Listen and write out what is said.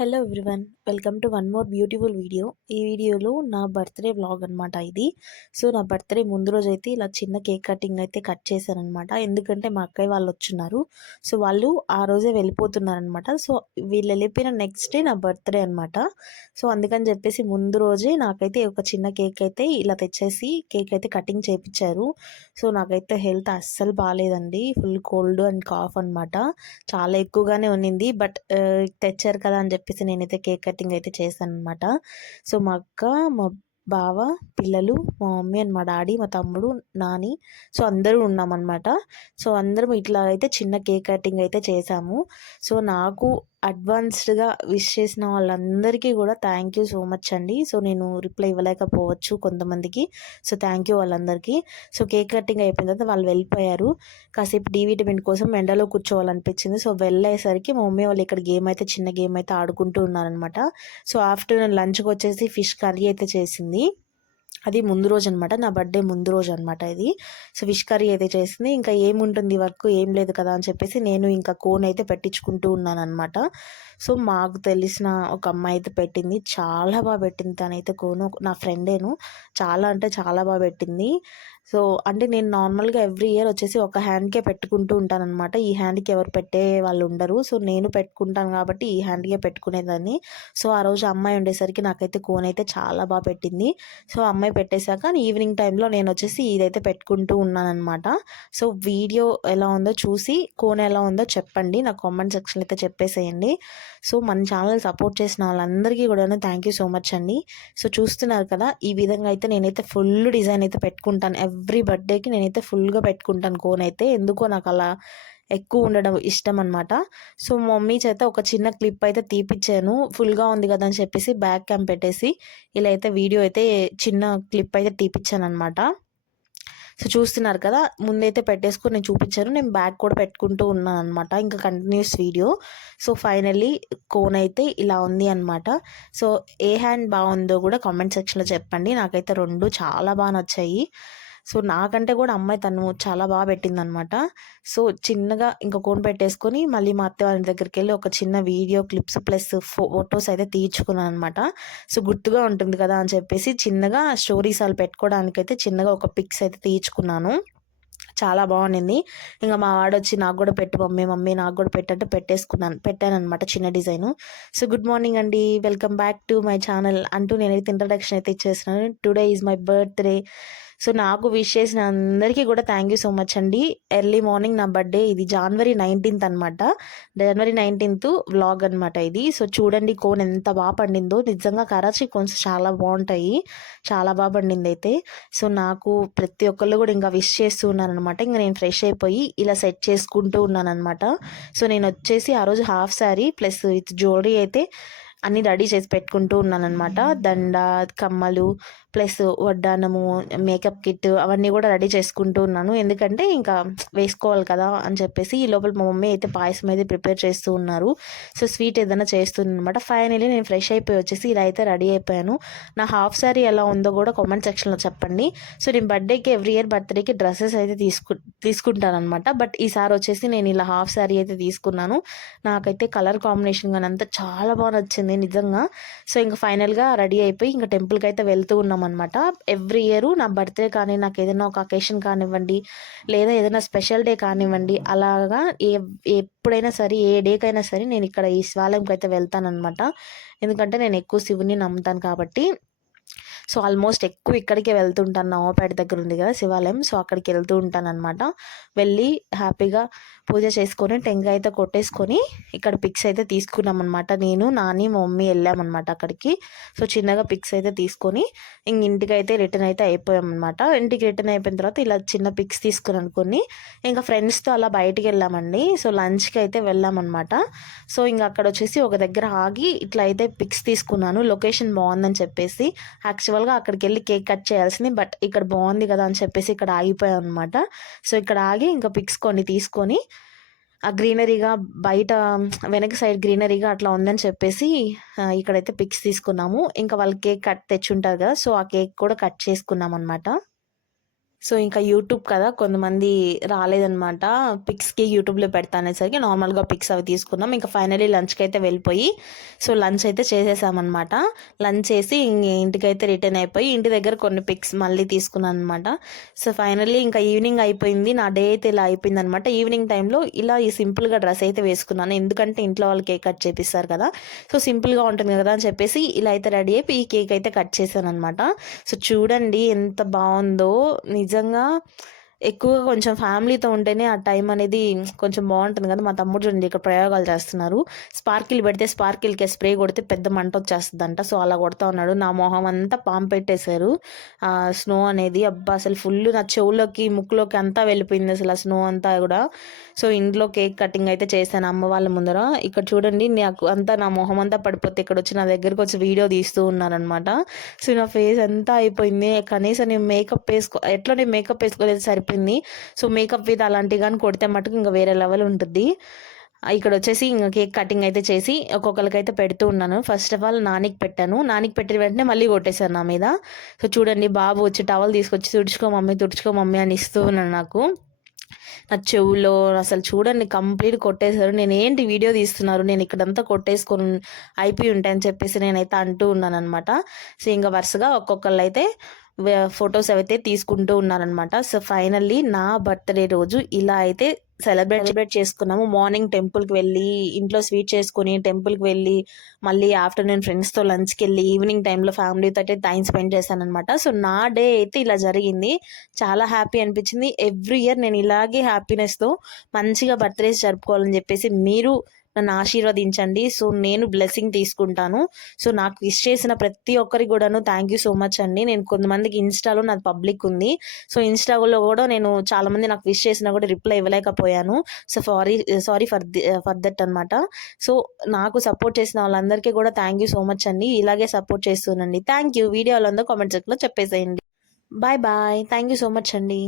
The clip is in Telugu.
Hello everyone, welcome to one more beautiful video. ఈ వీడియోలో నా బర్త్డే వ్లాగ్ అనమాట ఇది. సో నా బర్త్డే ముందు రోజు అయితే ఇలా చిన్న కేక్ కటింగ్ అయితే కట్ చేశానమాట. ఎందుకంటే మా అక్కయ్య వాళ్ళు వచ్చున్నారు. సో వాళ్ళు ఆ రోజే వెళ్ళిపోతున్నారనమాట. సో వీళ్ళు వెళ్ళిపోయిన నెక్స్ట్ డే నా బర్త్డే అనమాట. సో అందుకని చెప్పేసి ముందు రోజే నాకైతే ఒక చిన్న కేక్ అయితే ఇలా తెచ్చేసి కేక్ అయితే కటింగ్ చేయించారు. సో నాకైతే హెల్త్ అస్సలు బాగాలేదండి. ఫుల్ కోల్డ్ అండ్ కాఫ్ అనమాట. చాలా ఎక్కువగానే ఉన్నింది. బట్ తెచ్చారు కదా అని చెప్పేసి నేనైతే కేక్ కటింగ్ అయితే చేశాను అనమాట. సో మా అక్క, మా బావ, పిల్లలు, మా మమ్మీ అండ్ మా డాడీ, మా తమ్ముడు, నాని, సో అందరూ ఉన్నామన్నమాట. సో అందరం ఇట్లా అయితే చిన్న కేక్ కటింగ్ అయితే చేశాము. సో నాకు అడ్వాన్స్డ్గా విష్ చేసిన వాళ్ళందరికీ కూడా థ్యాంక్ యూ సో మచ్ అండి. సో నేను రిప్లై ఇవ్వలేకపోవచ్చు కొంతమందికి. సో థ్యాంక్ యూ వాళ్ళందరికీ. సో కేక్ కటింగ్ అయిపోయిన తర్వాత వాళ్ళు వెళ్ళిపోయారు. కాసేపు డి విటమిన్ కోసం ఎండలో కూర్చోవాలనిపించింది. సో వెళ్ళేసరికి మా మమ్మీ వాళ్ళు ఇక్కడ చిన్న గేమ్ అయితే ఆడుకుంటూ ఉన్నారనమాట. సో ఆఫ్టర్నూన్ లంచ్కి వచ్చేసి ఫిష్ కర్రీ అయితే చేసింది. అది ముందు రోజు అనమాట, నా బర్త్డే ముందు రోజు అనమాట ఇది. సో ఫిష్ కర్రీ అయితే చేసింది. ఇంకా ఏముంటుంది వర్క్, ఏం లేదు కదా అని చెప్పేసి నేను ఇంకా కోన్ అయితే పెట్టించుకుంటూ ఉన్నాను అనమాట. సో మాకు తెలిసిన ఒక అమ్మాయి అయితే పెట్టింది, చాలా బాగా పెట్టింది తనైతే కోను. నా ఫ్రెండేను, చాలా అంటే చాలా బాగా పెట్టింది. సో అంటే నేను నార్మల్గా ఎవ్రీ ఇయర్ వచ్చేసి ఒక హ్యాండ్కే పెట్టుకుంటూ ఉంటాను అనమాట. ఈ హ్యాండ్కి ఎవరు పెట్టే వాళ్ళు ఉండరు. సో నేను పెట్టుకుంటాను కాబట్టి ఈ హ్యాండ్కే పెట్టుకునేదాన్ని. సో ఆ రోజు అమ్మాయి ఉండేసరికి నాకైతే కోన్ అయితే చాలా బాగా పెట్టింది. సో అమ్మాయి పెట్టేశాక ఈవినింగ్ టైంలో నేను వచ్చేసి ఇదైతే పెట్టుకుంటూ ఉన్నాను అనమాట. సో వీడియో ఎలా ఉందో చూసి కోన్ ఎలా ఉందో చెప్పండి, నా కామెంట్ సెక్షన్లో అయితే చెప్పేసేయండి. సో మన ఛానల్ సపోర్ట్ చేసిన వాళ్ళందరికీ కూడా థ్యాంక్ యూ సో మచ్ అండి. సో చూస్తున్నారు కదా, ఈ విధంగా అయితే నేనైతే ఫుల్ డిజైన్ అయితే పెట్టుకుంటాను. ఎవ్రీ బర్త్డేకి నేనైతే ఫుల్గా పెట్టుకుంటాను కోన్ అయితే. ఎందుకో నాకు అలా ఎక్కువ ఉండడం ఇష్టం అనమాట. సో మమ్మీ చేత ఒక చిన్న క్లిప్ అయితే తీపిచ్చాను, ఫుల్గా ఉంది కదా అని చెప్పేసి బ్యాక్ క్యామ్ పెట్టేసి ఇలా అయితే వీడియో అయితే చిన్న క్లిప్ అయితే తీపిచ్చాను అనమాట. సో చూస్తున్నారు కదా, ముందైతే పెట్టేసుకొని నేను చూపించాను, నేను బ్యాగ్ కూడా పెట్టుకుంటూ ఉన్నాను అనమాట. ఇంకా continuous video. So finally cone అయితే ఇలా ఉంది అనమాట. సో ఏ హ్యాండ్ బాగుందో కూడా కామెంట్ సెక్షన్లో చెప్పండి. నాకైతే రెండు చాలా బాగా నచ్చాయి. సో నాకంటే కూడా అమ్మాయి తను చాలా బాగా పెట్టిందనమాట. సో చిన్నగా ఇంకా కోన్ పెట్టేసుకొని మళ్ళీ మా అత్త వాళ్ళ దగ్గరికి వెళ్ళి ఒక చిన్న వీడియో క్లిప్స్ ప్లస్ ఫొటోస్ అయితే తీయించుకున్నాను అనమాట. సో గుర్తుగా ఉంటుంది కదా అని చెప్పేసి చిన్నగా స్టోరీస్ వాళ్ళు పెట్టుకోవడానికైతే చిన్నగా ఒక పిక్స్ అయితే తీయించుకున్నాను. చాలా బాగుండింది. ఇంకా మా వాడు వచ్చి నాకు కూడా పెట్టు మమ్మీ, మమ్మీ నాకు కూడా పెట్టంటే పెట్టాను అనమాట చిన్న డిజైను. సో గుడ్ మార్నింగ్ అండి, welcome back to my channel అంటూ నేనైతే ఇంట్రడక్షన్ అయితే ఇచ్చేస్తున్నాను. Today is my birthday. So నాకు విష్ చేసిన అందరికీ కూడా థ్యాంక్ యూ సో మచ్ అండి. ఎర్లీ మార్నింగ్ నా బర్త్డే, ఇది జనవరి 19th అనమాట. జనవరి 19th వ్లాగ్ అనమాట ఇది. సో చూడండి కోన్ ఎంత బాగా పండిందో. నిజంగా కరాచీ కోన్స్ చాలా బాగుంటాయి, చాలా బాగా పండింది అయితే. సో నాకు ప్రతి ఒక్కళ్ళు కూడా ఇంకా విష్ చేస్తూ ఉన్నాను అనమాట. ఇంకా నేను ఫ్రెష్ అయిపోయి ఇలా సెట్ చేసుకుంటూ ఉన్నాను అనమాట. సో నేను వచ్చేసి ఆ రోజు half sari plus with jewellery అయితే అన్నీ రెడీ చేసి పెట్టుకుంటూ ఉన్నాను అనమాట. దండ, కమ్మలు ప్లస్ వడ్డానము, మేకప్ కిట్ అవన్నీ కూడా రెడీ చేసుకుంటూ ఉన్నాను. ఎందుకంటే ఇంకా వేసుకోవాలి కదా అని చెప్పేసి. ఈ లోపల మా మమ్మీ అయితే పాయసం అయితే ప్రిపేర్ చేస్తూ ఉన్నారు. సో స్వీట్ ఏదైనా చేస్తుంది అనమాట. ఫైనలీ నేను ఫ్రెష్ అయిపోయి వచ్చేసి ఇలా అయితే రెడీ అయిపోయాను. నా హాఫ్ శారీ ఎలా ఉందో కూడా కామెంట్ సెక్షన్లో చెప్పండి. సో నేను బర్త్డేకి ఎవ్రీ ఇయర్ బర్త్డేకి డ్రెస్సెస్ అయితే తీసుకుంటాను అనమాట. బట్ ఈసారి వచ్చేసి నేను ఇలా హాఫ్ శారీ అయితే తీసుకున్నాను. నాకైతే కలర్ కాంబినేషన్ కానీ అంతా చాలా బాగా నచ్చింది నిజంగా. సో ఇంకా ఫైనల్గా రెడీ అయిపోయి ఇంకా టెంపుల్కి అయితే వెళ్తూ ఉన్నాం అనమాట. ఎవ్రీ ఇయర్ నా బర్త్డే కానీ, నాకు ఏదైనా ఒక అకేషన్ కానివ్వండి, లేదా ఏదైనా స్పెషల్ డే కానివ్వండి, అలాగా ఎప్పుడైనా సరే ఏ డేకైనా సరే నేను ఇక్కడ ఈ శివాలయంకి అయితే వెళ్తానమాట. ఎందుకంటే నేను ఎక్కువ శివుని నమ్ముతాను కాబట్టి. సో ఆల్మోస్ట్ ఎక్కువ ఇక్కడికే వెళ్తుంటాను. నవాపేట దగ్గర ఉంది కదా శివాలయం, సో అక్కడికి వెళ్తూ ఉంటాను అనమాట. వెళ్ళి హ్యాపీగా పూజ చేసుకొని టెంకాయ అయితే కొట్టేసుకొని ఇక్కడ పిక్స్ అయితే తీసుకున్నాం అనమాట. నేను, నాని, మా మమ్మీ వెళ్ళామన్నమాట అక్కడికి. సో చిన్నగా పిక్స్ అయితే తీసుకొని ఇంటికి అయితే రిటర్న్ అయితే అయిపోయామన్నమాట. ఇంటికి రిటర్న్ అయిపోయిన తర్వాత ఇలా చిన్న పిక్స్ తీసుకుని అనుకుని ఇంకా ఫ్రెండ్స్తో అలా బయటికి వెళ్ళామండి. సో లంచ్కి అయితే వెళ్ళామన్నమాట. సో ఇంకా అక్కడ వచ్చేసి ఒక దగ్గర ఆగి ఇట్లా అయితే పిక్స్ తీసుకున్నాను, లొకేషన్ బాగుందని చెప్పేసి. యాక్చువల్గా అక్కడికి వెళ్ళి కేక్ కట్ చేయాల్సింది, బట్ ఇక్కడ బాగుంది కదా అని చెప్పేసి ఇక్కడ ఆగిపోయాం అనమాట. సో ఇక్కడ ఆగి ఇంకా పిక్స్ కొన్ని తీసుకొని ఆ గ్రీనరీగా బయట వెనక సైడ్ గ్రీనరీగా అట్లా ఉందని చెప్పేసి ఇక్కడైతే పిక్స్ తీసుకున్నాము. ఇంకా వాళ్ళు కేక్ కట్ తెచ్చుంటారు కదా, సో ఆ కేక్ కూడా కట్ చేసుకున్నాం అనమాట. సో ఇంకా యూట్యూబ్ కదా, కొంతమంది రాలేదనమాట. పిక్స్కి యూట్యూబ్లో పెడతా అనేసరికి నార్మల్గా పిక్స్ అవి తీసుకున్నాం. ఇంకా ఫైనలీ లంచ్కి అయితే వెళ్ళిపోయి సో లంచ్ అయితే చేసేసామన్నమాట. లంచ్ చేసి ఇంటికైతే రిటర్న్ అయిపోయి ఇంటి దగ్గర కొన్ని పిక్స్ మళ్ళీ తీసుకున్నాను అనమాట. సో ఫైనల్లీ ఇంకా ఈవినింగ్ అయిపోయింది. నా డే అయితే ఇలా అయిపోయింది అనమాట. ఈవినింగ్ టైంలో ఇలా ఈ సింపుల్గా డ్రెస్ అయితే వేసుకున్నాను, ఎందుకంటే ఇంట్లో వాళ్ళు కేక్ కట్ చేపిస్తారు కదా, సో సింపుల్గా ఉంటుంది కదా అని చెప్పేసి ఇలా అయితే రెడీ అయిపోయి ఈ కేక్ అయితే కట్ చేశాను అనమాట. సో చూడండి ఎంత బాగుందో నిజంగా. ఎక్కువగా కొంచెం ఫ్యామిలీతో ఉంటేనే ఆ టైం అనేది కొంచెం బాగుంటుంది కదా. మా తమ్ముడు చూడండి ఇక్కడ ప్రయోగాలు చేస్తున్నారు. స్పార్కిల్ పెడితే స్పార్కిల్కి స్ప్రే కొడితే పెద్ద మంట వచ్చేస్తుందంట. సో అలా కొడతా ఉన్నాడు. నా మొహం అంతా పాము పెట్టేశారు ఆ స్నో అనేది. అబ్బా అసలు ఫుల్ నా చెవులోకి ముక్కులోకి అంతా వెళ్ళిపోయింది అసలు ఆ స్నో అంతా కూడా. సో ఇంట్లో కేక్ కటింగ్ అయితే చేశాను అమ్మ వాళ్ళ ముందర. ఇక్కడ చూడండి నాకు అంతా నా మొహం అంతా పడిపోతే ఇక్కడ వచ్చి నా దగ్గరకు వచ్చి వీడియో తీస్తూ ఉన్నారనమాట. సో నా ఫేస్ అంతా అయిపోయింది. కనీసం నేను మేకప్ ఎట్లా నేను మేకప్ వేసుకోలేదు సరిపోయింది. సో మేకప్ విత్ అలాంటివి కానీ కొడితే మటుకు ఇంకా వేరే లెవెల్ ఉంటుంది. ఇక్కడ వచ్చేసి ఇంకా కేక్ కటింగ్ అయితే చేసి ఒక్కొక్కరికి అయితే పెడుతూ ఉన్నాను. ఫస్ట్ ఆఫ్ ఆల్ నానికి పెట్టాను. నానికి పెట్టిన వెంటనే మళ్ళీ కొట్టేశాను నా మీద. సో చూడండి బాబు వచ్చి టవల్ తీసుకొచ్చి తుడుచుకో మమ్మీ అని ఇస్తూ ఉన్నాను నాకు. నా చెవులో అసలు చూడండి కంప్లీట్ కొట్టేశారు. నేను ఏంటి వీడియో తీస్తున్నారు, నేను ఇక్కడంతా కొట్టేసుకొని అయిపోయి ఉంటాయని చెప్పేసి నేనైతే అంటూ ఉన్నాను అనమాట. సో ఇంకా వరుసగా ఒక్కొక్కళ్ళు అయితే ఫొటోస్ అయితే తీసుకుంటూ ఉన్నారనమాట. సో ఫైనల్లీ నా బర్త్డే రోజు ఇలా అయితే సెలబ్రేట్ చేసుకున్నాము. మార్నింగ్ టెంపుల్కి వెళ్ళి ఇంట్లో స్వీట్ చేసుకుని టెంపుల్కి వెళ్ళి మళ్ళీ ఆఫ్టర్నూన్ ఫ్రెండ్స్తో లంచ్కి వెళ్ళి ఈవినింగ్ టైంలో ఫ్యామిలీతో అయితే టైం స్పెండ్ చేశాను అనమాట. సో నా డే అయితే ఇలా జరిగింది. చాలా హ్యాపీ అనిపించింది. ఎవ్రీ ఇయర్ నేను ఇలాగే హ్యాపీనెస్తో మంచిగా బర్త్డేస్ జరుపుకోవాలని చెప్పేసి మీరు నన్ను ఆశీర్వదించండి. సో నేను బ్లెస్సింగ్ తీసుకుంటాను. సో నాకు విష్ చేసిన ప్రతి ఒక్కరికి కూడాను థ్యాంక్ యూ సో మచ్ అండి. నేను కొంతమందికి ఇన్స్టాలో నాది పబ్లిక్ ఉంది. సో ఇన్స్టాలో కూడా నేను చాలామంది నాకు విష్ చేసినా కూడా రిప్లై ఇవ్వలేకపోయాను. సో సారీ ఫర్ దట్ అనమాట. సో నాకు సపోర్ట్ చేసిన వాళ్ళందరికీ కూడా థ్యాంక్ యూ సో మచ్ అండి. ఇలాగే సపోర్ట్ చేస్తుండండి. Thank you. వీడియోలో కామెంట్ సెక్షన్లో చెప్పేసేయండి. Bye bye. Thank you so much అండి.